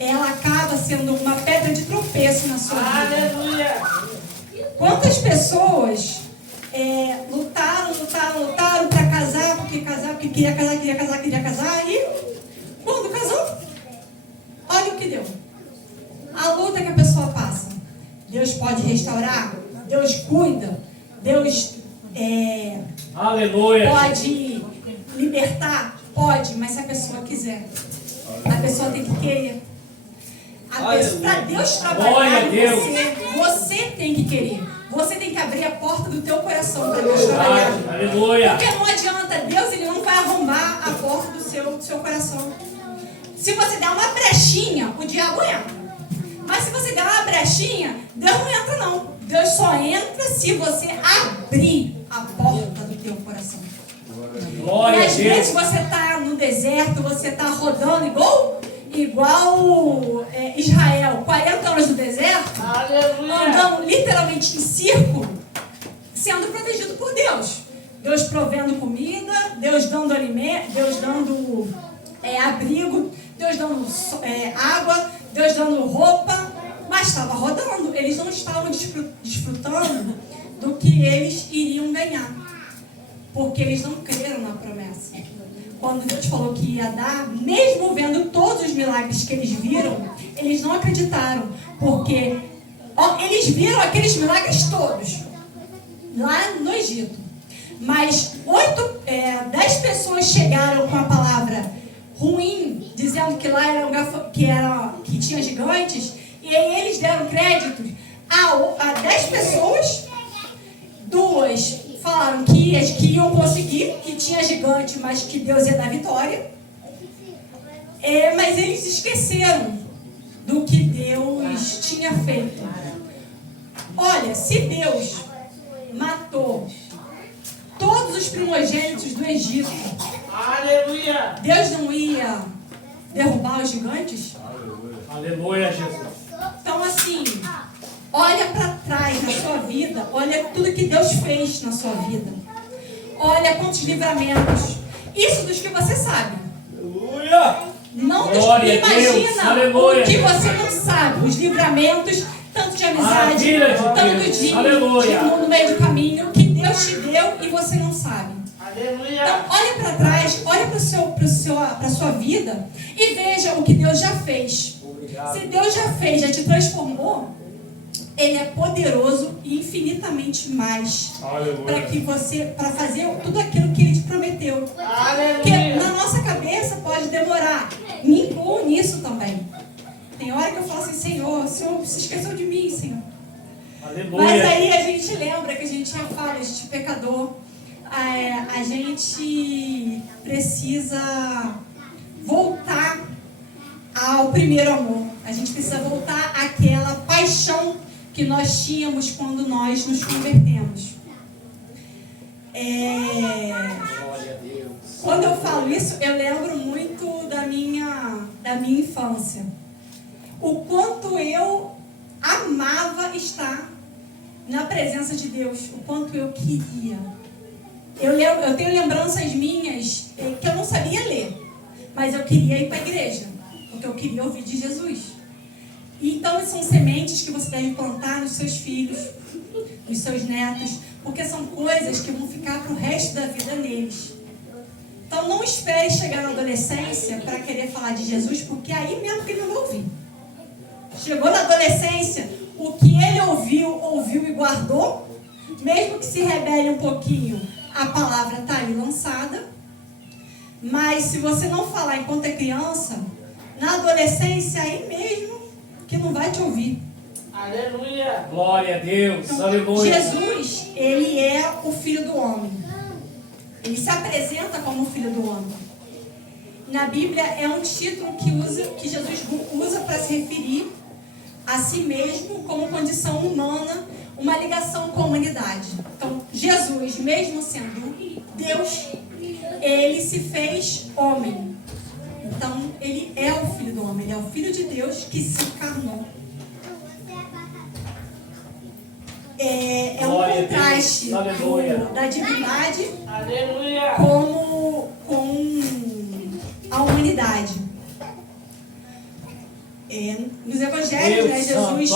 Ela acaba sendo uma pedra de tropeço na sua vida. Aleluia! Quantas pessoas lutaram para casar, porque queria casar, e quando casou, olha o que deu. A luta que a pessoa passa. Deus pode restaurar, Deus cuida, Deus Aleluia. pode libertar, pode, mas se a pessoa quiser, a pessoa tem que querer. Para Deus trabalhar em você tem que querer. Você tem que abrir a porta do teu coração para Deus trabalhar. Aleluia. Porque não adianta, Deus ele não vai arrombar a porta do seu coração. Se você der uma brechinha, o diabo entra. Mas se você der uma brechinha, Deus não entra não. Deus só entra se você abrir a porta do teu coração. Glória E a às Deus. vezes você está no deserto, você está rodando igual Israel, 40 anos no deserto, andando literalmente em círculo, sendo protegido por Deus. Deus provendo comida, Deus dando alimento, Deus dando abrigo, Deus dando água, Deus dando roupa, mas estava rodando. Eles não estavam desfrutando do que eles iriam ganhar, porque eles não creram na promessa. quando Deus falou que ia dar, mesmo vendo todos os milagres que eles viram, eles não acreditaram, porque eles viram aqueles milagres todos lá no Egito. Mas 10 pessoas chegaram com a palavra ruim, dizendo que lá era um lugar que tinha gigantes, e aí eles deram crédito a 10 pessoas. 2 falaram que iam conseguir, que tinha gigante, mas que Deus ia dar vitória. Mas eles esqueceram do que Deus tinha feito. Olha, se Deus matou todos os primogênitos do Egito, Aleluia. Deus não ia derrubar os gigantes? Aleluia, Jesus. Então, assim, olha para trás na sua vida, olha tudo que Deus fez na sua vida. Olha quantos livramentos. Isso dos que você sabe. Aleluia. Não dos Glória que a Deus. imagina Aleluia. o que você não sabe. Os livramentos, tanto de amizade, Maravilha de tanto Deus. de Aleluia. no meio do caminho, que Deus te deu e você não sabe. Aleluia. Então, olha para trás, olha para a sua vida e veja o que Deus já fez. Se Deus já fez, já te transformou, Ele é poderoso e infinitamente mais para fazer tudo aquilo que Ele te prometeu. Porque na nossa cabeça pode demorar. Me incluo nisso também. Tem hora que eu falo assim, Senhor, o Senhor se esqueceu de mim, Senhor. Aleluia. Mas aí a gente lembra que a gente é falho, a gente é pecador. A gente precisa voltar ao primeiro amor. A gente precisa voltar àquela paixão que nós tínhamos quando nós nos convertemos. Glória a Deus. Quando eu falo isso, eu lembro muito da minha infância. O quanto eu amava estar na presença de Deus, o quanto eu queria. Eu tenho lembranças minhas que eu não sabia ler, mas eu queria ir para a igreja, porque eu queria ouvir de Jesus. E então são sementes que você deve plantar nos seus filhos, nos seus netos, porque são coisas que vão ficar para o resto da vida neles. Então não espere chegar na adolescência para querer falar de Jesus, porque aí mesmo que ele não vai ouvir. Chegou na adolescência, o que ele ouviu e guardou, mesmo que se rebele um pouquinho, a palavra está ali lançada. Mas se você não falar enquanto é criança, na adolescência aí mesmo que não vai te ouvir. Aleluia. Glória a Deus. Então, Aleluia. Jesus, ele é o Filho do Homem. Ele se apresenta como o Filho do Homem. Na Bíblia é um título que Jesus usa para se referir a si mesmo como condição humana, uma ligação com a humanidade. Então, Jesus, mesmo sendo Deus, ele se fez homem. Então, ele é o Filho do Homem, ele é o Filho de Deus que se encarnou. É um contraste da divindade com a humanidade. Nos evangelhos, né, Jesus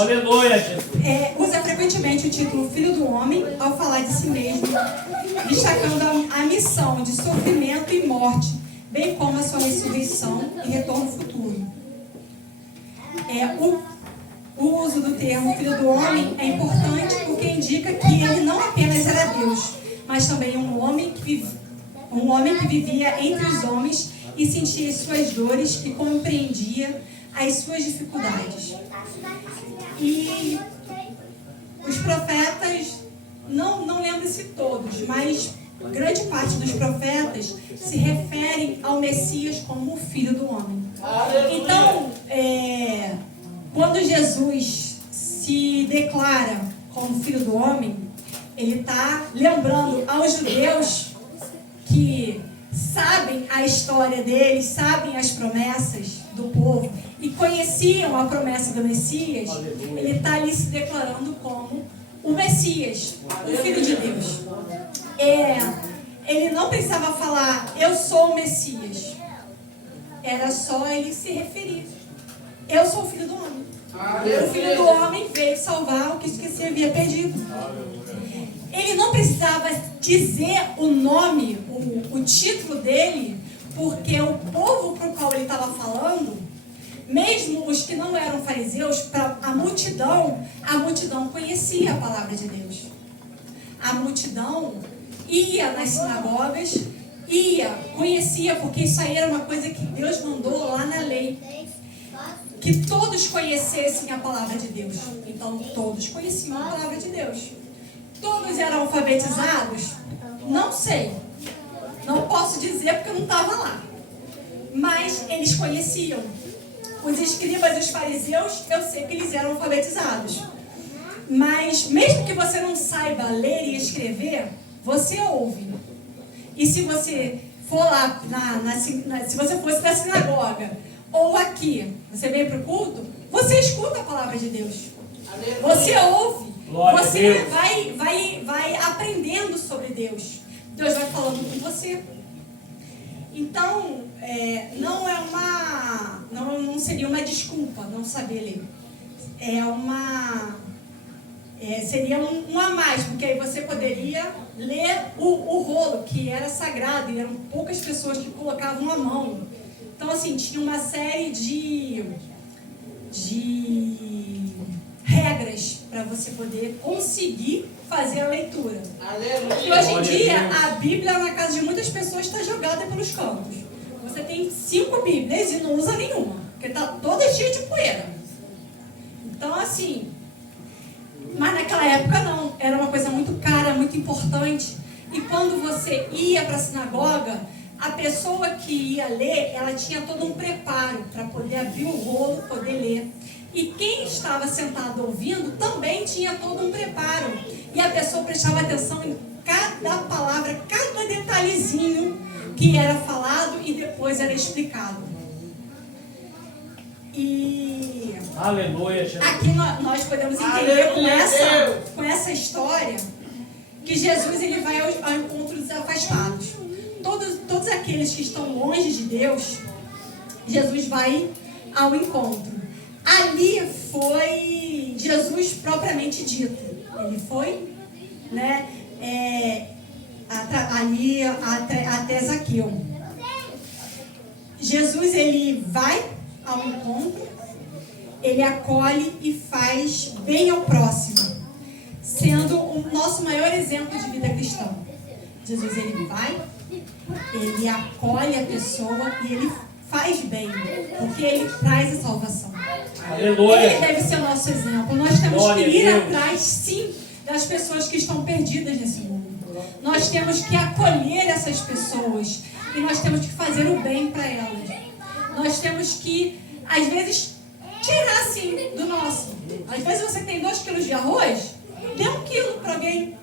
usa frequentemente o título Filho do Homem ao falar de si mesmo, destacando a missão de sofrimento e morte, bem como a sua ressurreição e retorno futuro. O uso do termo Filho do Homem é importante porque indica que ele não apenas era Deus, mas também um homem que vivia entre os homens e sentia as suas dores e compreendia as suas dificuldades. E os profetas, não lembro-se todos, mas grande parte dos profetas se referem ao Messias como o Filho do Homem. Então, quando Jesus se declara como Filho do Homem, ele está lembrando aos judeus que sabem a história deles, sabem as promessas do povo e conheciam a promessa do Messias. Ele está ali se declarando como o Messias, o Filho de Deus. Ele não precisava falar, eu sou o Messias. Era só ele se referir. Eu sou o Filho do Homem. O Filho do Homem veio salvar o que se havia perdido. Ele não precisava dizer o nome, o título dele, Porque o povo para o qual ele estava falando, mesmo os que não eram fariseus, para a multidão conhecia a palavra de Deus. A multidão ia nas sinagogas, conhecia, porque isso aí era uma coisa que Deus mandou lá na lei. Que todos conhecessem a palavra de Deus. Então, todos conheciam a palavra de Deus. Todos eram alfabetizados? Não sei. Não posso dizer porque eu não estava lá. Mas eles conheciam. Os escribas e os fariseus, eu sei que eles eram alfabetizados. Mas, mesmo que você não saiba ler e escrever, você ouve. E se você for lá, se você fosse na sinagoga, ou aqui, você vem para o culto, você escuta a palavra de Deus. Você ouve. Glória Você a Deus. vai aprendendo sobre Deus. Deus vai falando com você. Então, não seria uma desculpa não saber ler. Seria um a mais, porque aí você poderia ler o rolo, que era sagrado, e eram poucas pessoas que colocavam a mão. Então, assim, tinha uma série de regras para você poder conseguir fazer a leitura. E hoje em dia, a Bíblia na casa de muitas pessoas está jogada pelos cantos. Você tem 5 Bíblias e não usa nenhuma, porque está toda cheia de poeira. Então, assim, mas naquela época não, era uma coisa muito cara, muito importante. E quando você ia para a sinagoga, a pessoa que ia ler, ela tinha todo um preparo para poder abrir o rolo, poder ler. E quem estava sentado ouvindo também tinha todo um preparo. E a pessoa prestava atenção em cada palavra, cada detalhezinho que era falado e depois era explicado. E Aleluia, Jesus. aqui nós podemos entender com essa história que Jesus ele vai ao encontro dos afastados. Todos aqueles que estão longe de Deus, Jesus vai ao encontro. Ali foi Jesus propriamente dito. Ele foi, né, ali até Zaqueu. Jesus ele vai ao encontro, ele acolhe e faz bem ao próximo, sendo o nosso maior exemplo de vida cristã. Jesus ele vai, ele acolhe a pessoa e ele faz bem, porque ele traz a salvação. Aleluia. Ele deve ser o nosso exemplo. Nós temos Glória que ir a Deus. atrás, sim, das pessoas que estão perdidas nesse mundo. Nós temos que acolher essas pessoas e nós temos que fazer o bem para elas. Nós temos que, às vezes, tirar, assim, do nosso. Às vezes você tem 2 quilos de arroz, dê 1 quilo para alguém.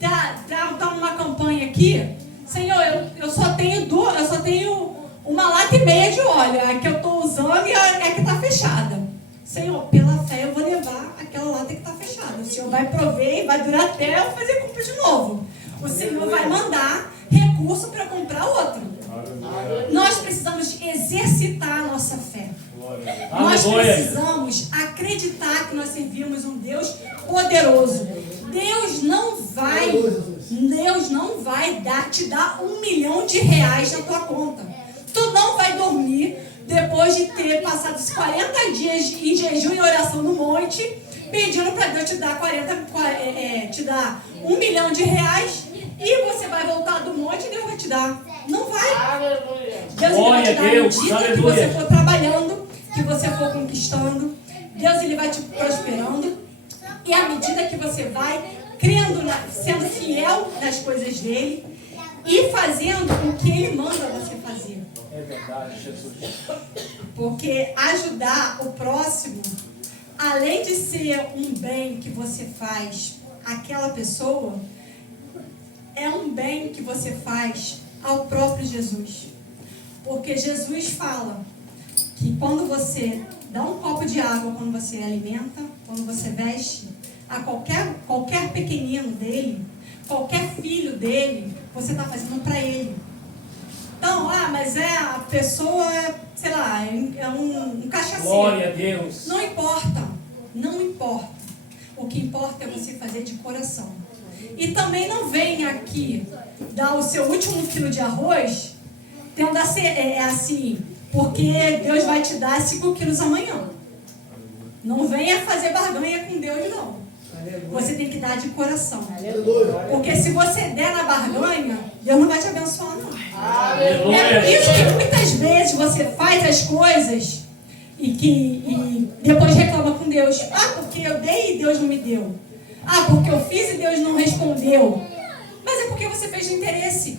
Tá numa campanha aqui, Senhor, eu só tenho 1,5 lata de óleo, a que eu estou usando e a que está fechada. Senhor, pela fé eu vou levar aquela lata que está fechada. O Senhor vai prover e vai durar até eu fazer compra de novo. O Senhor vai mandar recurso para comprar outra. Nós precisamos exercitar a nossa fé. Nós precisamos acreditar que nós servimos um Deus poderoso. Deus não vai te dar R$1 milhão na tua conta. Tu não vai dormir depois de ter passado os 40 dias em jejum e oração no monte, pedindo para Deus te dar R$1 milhão e você vai voltar do monte e Deus vai te dar. Não vai. Deus ele vai te dar à medida que você for trabalhando, que você for conquistando. Deus ele vai te prosperando. E à medida que você vai crendo, sendo fiel nas coisas dele e fazendo o que ele manda você fazer. É verdade, Jesus. Porque ajudar o próximo, além de ser um bem que você faz àquela pessoa, é um bem que você faz ao próprio Jesus. Porque Jesus fala que quando você dá um copo de água, quando você alimenta, quando você veste, a qualquer pequenino dele, qualquer filho dele, você está fazendo para ele. Então, mas a pessoa, sei lá, é um cachaceiro. Glória a Deus. Não importa, não importa. O que importa é você fazer de coração. E também não venha aqui dar o seu último quilo de arroz tendo assim, porque Deus vai te dar 5 quilos amanhã. Não venha fazer barganha com Deus, não. Você tem que dar de coração. Porque se você der na barganha, Deus não vai te abençoar, não. É por isso que muitas vezes você faz as coisas e depois reclama com Deus. Ah, porque eu dei e Deus não me deu. Ah, porque eu fiz e Deus não respondeu. Mas é porque você fez de interesse.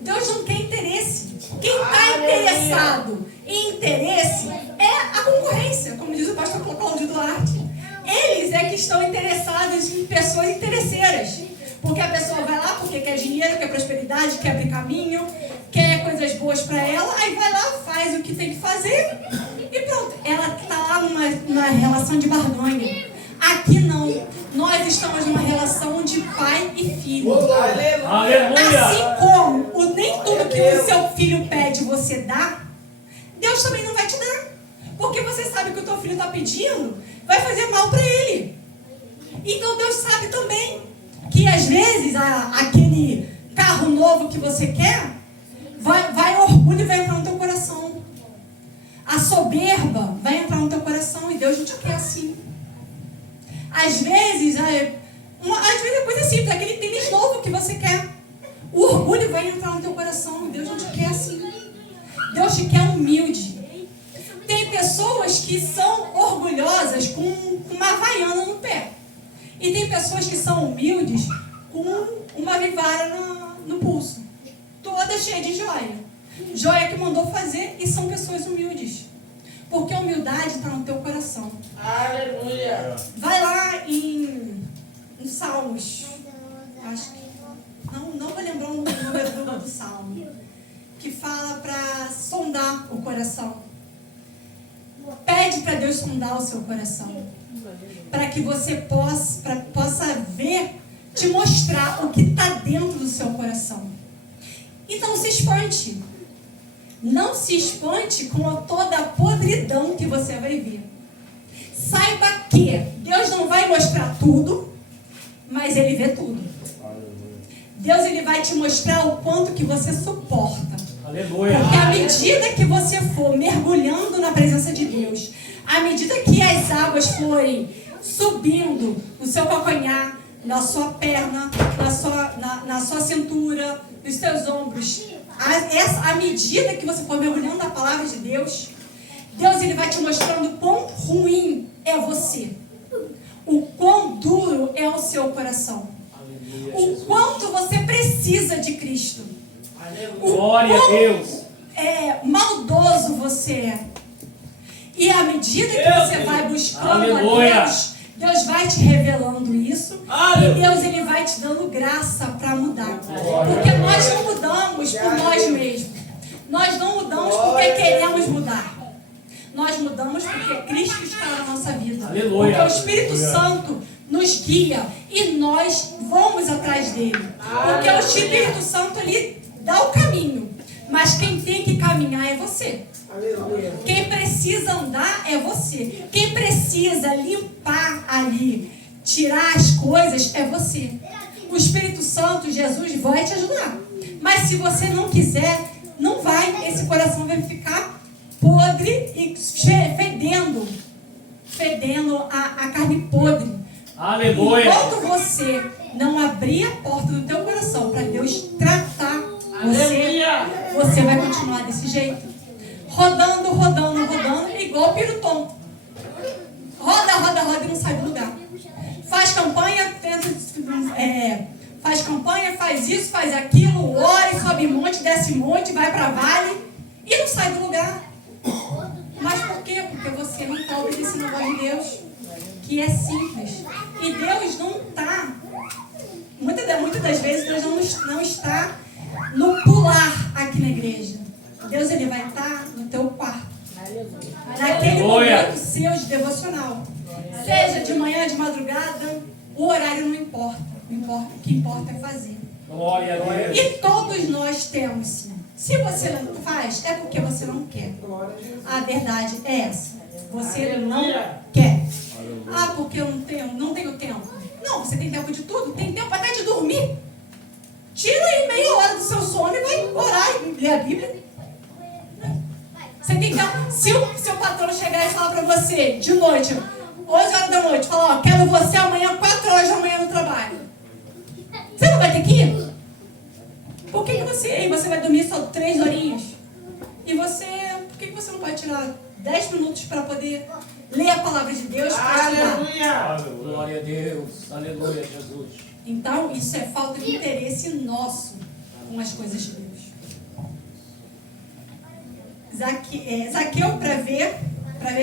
Deus não quer interesse. Quem está interessado em interesse é a concorrência, como diz o pastor Cláudio Duarte. Eles é que estão interessados em pessoas interesseiras. Porque a pessoa vai lá porque quer dinheiro, quer prosperidade, quer abrir caminho, quer coisas boas para ela, aí vai lá, faz o que tem que fazer e pronto. Ela está lá numa relação de barganha. Aqui não. Nós estamos numa relação de pai e filho. Aleluia! Assim como nem tudo que o seu filho pede você dá, Deus também não vai te dar. Porque você sabe que o teu filho está pedindo, vai fazer mal para ele. Então Deus sabe também que às vezes aquele carro novo que você quer, vai orgulho e vai entrar no teu coração. A soberba vai entrar no teu coração e Deus não te quer assim. Às vezes é coisa simples, aquele tênis novo que você quer. O orgulho vai entrar no teu coração. Deus não te quer assim. Deus te quer humilde. Tem pessoas que são orgulhosas com uma havaiana no pé. E tem pessoas que são humildes com uma vivara no pulso. Toda cheia de joia. Joia que mandou fazer e são pessoas humildes. Porque a humildade está no teu coração. Aleluia. Vai lá em Salmos. Acho que. Não vou lembrar o número do Salmo. Que fala para sondar o coração. Pede para Deus sondar o seu coração. Para que você possa ver, te mostrar o que está dentro do seu coração. Então se espante. Não se espante com toda a podridão que você vai ver. Saiba que Deus não vai mostrar tudo, mas Ele vê tudo. Deus ele vai te mostrar o quanto que você suporta. Aleluia. Porque à medida que você for mergulhando na presença de Deus, à medida que as águas forem subindo no seu calcanhar, na sua perna, na sua cintura, nos seus ombros, à medida que você for mergulhando na palavra de Deus, Deus ele vai te mostrando quão ruim é você, o quão duro é o seu coração, o quanto você precisa de Cristo, Glória a Deus. Maldoso você é. E à medida que você vai buscando Aleluia. a Deus vai te revelando isso. E Deus ele vai te dando graça para mudar. Porque nós não mudamos por nós mesmos. Nós não mudamos porque queremos mudar. Nós mudamos porque Cristo está na nossa vida. Aleluia. Porque o Espírito Santo nos guia e nós vamos atrás dele. Porque o Espírito Santo ele dá o caminho. Mas quem tem que caminhar é você. Quem precisa andar é você. Quem precisa limpar ali, tirar as coisas é você. O Espírito Santo, Jesus, vai te ajudar. Mas se você não quiser, não vai. Esse coração vai ficar podre e fedendo a carne podre. Aleluia. Enquanto você não abrir a porta do teu coração para Deus tratar você vai continuar desse jeito. Rodando, igual o pirutom. Roda e não sai do lugar. Faz campanha, faz isso, faz aquilo, ora e sobe monte, desce monte, vai para vale e não sai do lugar. Mas por quê? Porque você não está obedecendo a voz de Deus, que é simples. E Deus não está, muitas das vezes, Deus não está no pular aqui na igreja. Deus ele vai estar no teu quarto. Naquele momento seu de devocional. Seja de manhã, de madrugada, o horário não importa. O que importa é fazer. Glória a Deus. E todos nós temos sim. Se você não faz, é porque você não quer. A verdade é essa. Você não quer. Ah, porque eu não tenho tempo. Não, você tem tempo de tudo. Tem tempo até de dormir. Tira aí meia hora do seu sono e vai orar e ler a Bíblia. Você tem que, se o seu patrão chegar e falar pra você, de noite, 11 horas da noite, falar, ó, quero você amanhã, 4 horas da manhã no trabalho. Você não vai ter que ir? Por que você vai dormir só 3 horinhas? E você, por que você não pode tirar 10 minutos para poder ler a palavra de Deus? Aleluia. Glória a Deus. Aleluia, Jesus. Então, isso é falta de interesse nosso com as coisas de Deus. Zaqueu, para ver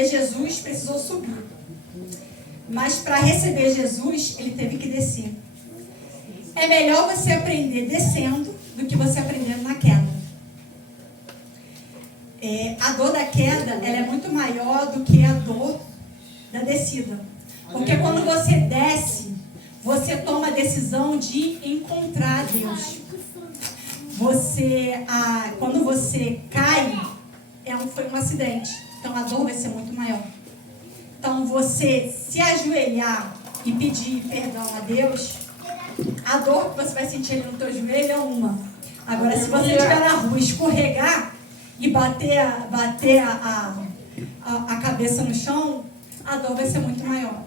Jesus, precisou subir. Mas para receber Jesus, ele teve que descer. É melhor você aprender descendo do que você aprendendo na queda. A dor da queda, ela é muito maior do que a dor da descida. Porque quando você desce, você toma a decisão de encontrar Deus. Quando você cai, foi um acidente. Então a dor vai ser muito maior. Então você se ajoelhar e pedir perdão a Deus, a dor que você vai sentir ali no teu joelho é uma. Agora, se você estiver na rua, escorregar e bater a cabeça no chão, a dor vai ser muito maior.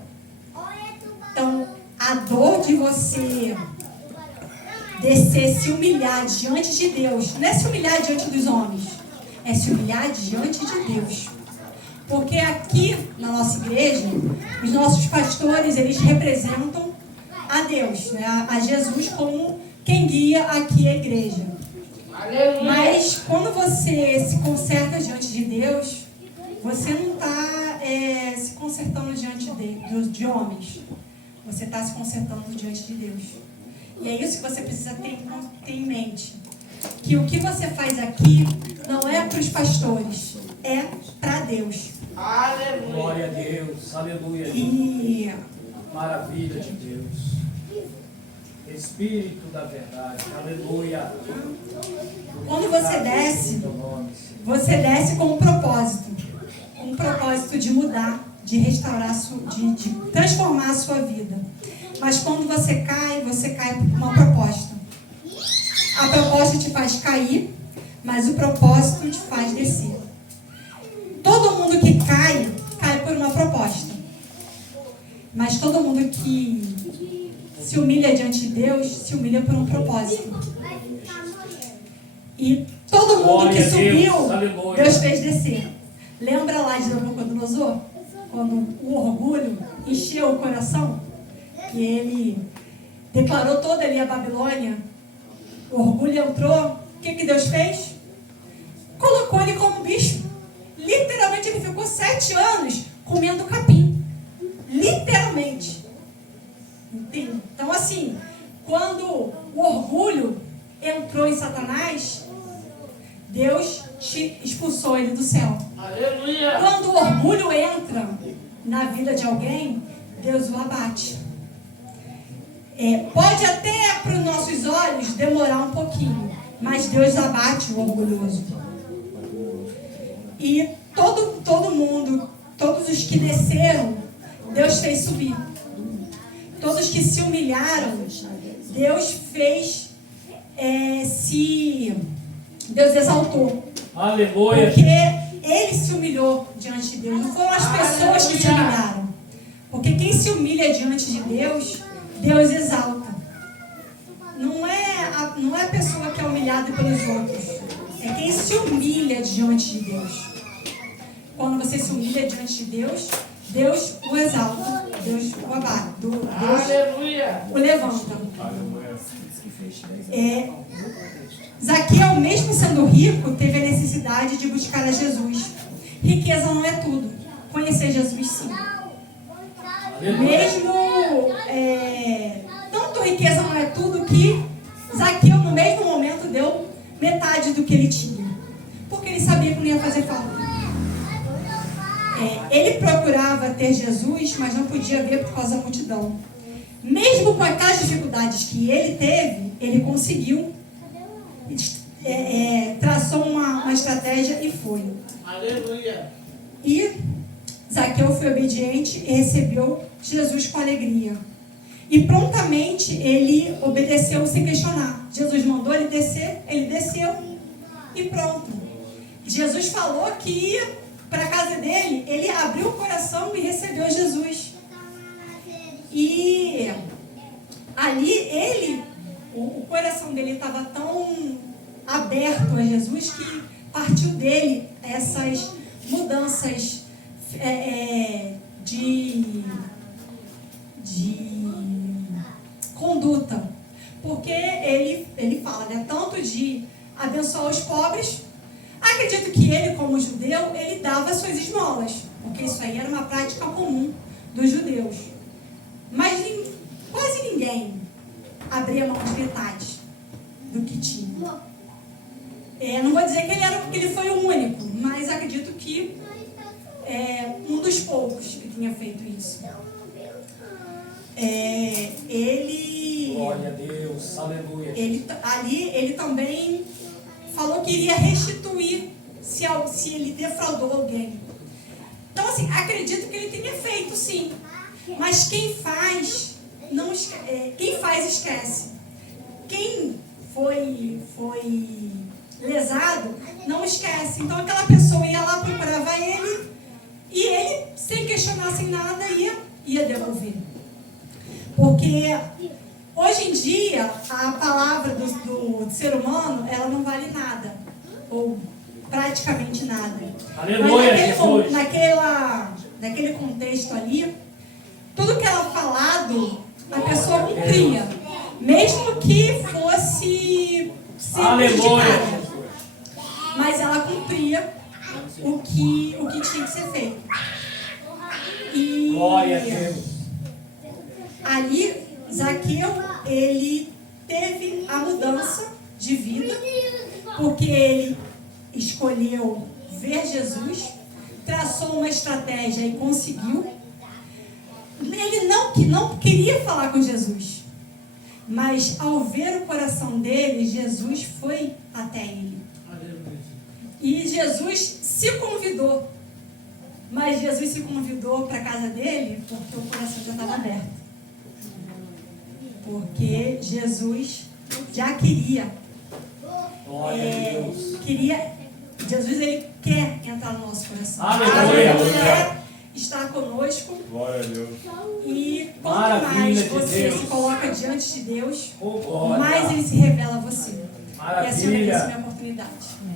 Então, a dor de você descer, se humilhar diante de Deus, não é se humilhar diante dos homens, é se humilhar diante de Deus. Porque aqui na nossa igreja, os nossos pastores, eles representam a Deus, né? A Jesus como quem guia aqui a igreja. Aleluia. Mas quando você se conserta diante de Deus, você não está se consertando diante de homens. Você está se consertando diante de Deus. E é isso que você precisa ter em mente. Que o que você faz aqui não é para os pastores, é para Deus. Aleluia. Glória a Deus. Aleluia. E Maravilha de Deus. Espírito da verdade. Aleluia. quando você desce com um propósito. Um propósito de mudar, de restaurar, de transformar a sua vida. Mas quando você cai por uma proposta. A proposta te faz cair, mas o propósito te faz descer. Todo mundo que cai por uma proposta. Mas todo mundo que se humilha diante de Deus, se humilha por um propósito. E todo mundo Glória que a Deus. subiu, Aleluia. Deus fez descer. Lembra lá de Nabucodonosor? Quando o orgulho encheu o coração? E ele declarou toda ali a Babilônia. O orgulho entrou. O que Deus fez? Colocou ele como bicho. Literalmente ele ficou 7 anos comendo capim. Literalmente. Entende? Então assim, quando o orgulho entrou em Satanás, Deus expulsou ele do céu. Aleluia. Quando o orgulho entra na vida de alguém, Deus o abate. Pode até para os nossos olhos demorar um pouquinho, mas Deus abate o orgulhoso. E todo mundo, todos os que desceram, Deus fez subir. Todos que se humilharam, Deus fez Deus exaltou. Aleluia. Porque ele se humilhou diante de Deus. Não foram as pessoas que se humilharam. Porque quem se humilha diante de Deus, Deus exalta. Não é a pessoa que é humilhada pelos outros. É quem se humilha diante de Deus. Quando você se humilha diante de Deus, Deus o exalta. Deus o abate. Deus Aleluia. o levanta. Zaqueu, mesmo sendo rico, teve a necessidade de buscar a Jesus. Riqueza não é tudo. Conhecer Jesus, sim. Mesmo tanto riqueza não é tudo que Zaqueu, no mesmo momento, deu metade do que ele tinha. Porque ele sabia que não ia fazer falta. Ele procurava ter Jesus, mas não podia ver por causa da multidão. Mesmo com aquelas dificuldades que ele teve, ele conseguiu, traçou uma estratégia e foi. Aleluia. E Zaqueu foi obediente e recebeu Jesus com alegria. E prontamente ele obedeceu sem questionar. Jesus mandou ele descer, ele desceu e pronto. Jesus falou que ia para a casa dele, ele abriu o coração e recebeu Jesus. E ali o coração dele estava tão aberto a Jesus que partiu dele essas mudanças de conduta. Porque ele fala, né, tanto de abençoar os pobres. Acredito que ele, como judeu, ele dava suas esmolas, porque isso aí era uma prática comum dos judeus. Mas quase ninguém abria mão de metade do que tinha. Não vou dizer que ele foi o único, mas acredito que um dos poucos que tinha feito isso. Glória a Deus, aleluia. Ele também falou que iria restituir se ele defraudou alguém. Então, assim, acredito que ele tenha feito, sim. Mas quem faz, quem faz esquece. Quem foi lesado, não esquece. Então, aquela pessoa ia lá, procurava ele, e ele, sem questionar, sem nada, ia devolver. Porque hoje em dia, a palavra do ser humano, ela não vale nada. Ou praticamente nada. Aleluia, Jesus. Naquele contexto ali, tudo que ela falado, a pessoa cumpria. Mesmo que fosse prejudicada. Mas ela cumpria o que tinha que ser feito. E Glória a Deus. ali, Zaqueu, ele teve a mudança de vida, porque ele escolheu ver Jesus, traçou uma estratégia e conseguiu. Ele não queria falar com Jesus, mas ao ver o coração dele, Jesus foi até ele. E Jesus se convidou, mas Jesus se convidou para a casa dele porque o coração já estava aberto. Porque Jesus já queria. Glória a Deus. Jesus, ele quer entrar no nosso coração. Aleluia. Ele quer estar conosco. Glória a Deus. E quanto Maravilha mais de você Deus. se coloca diante de Deus, Oh, glória. mais ele se revela a você. Maravilha. E assim eu agradeço a minha oportunidade.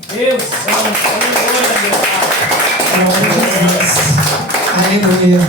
Deus santo, aleluia, Deus. Glória a Jesus. Aleluia.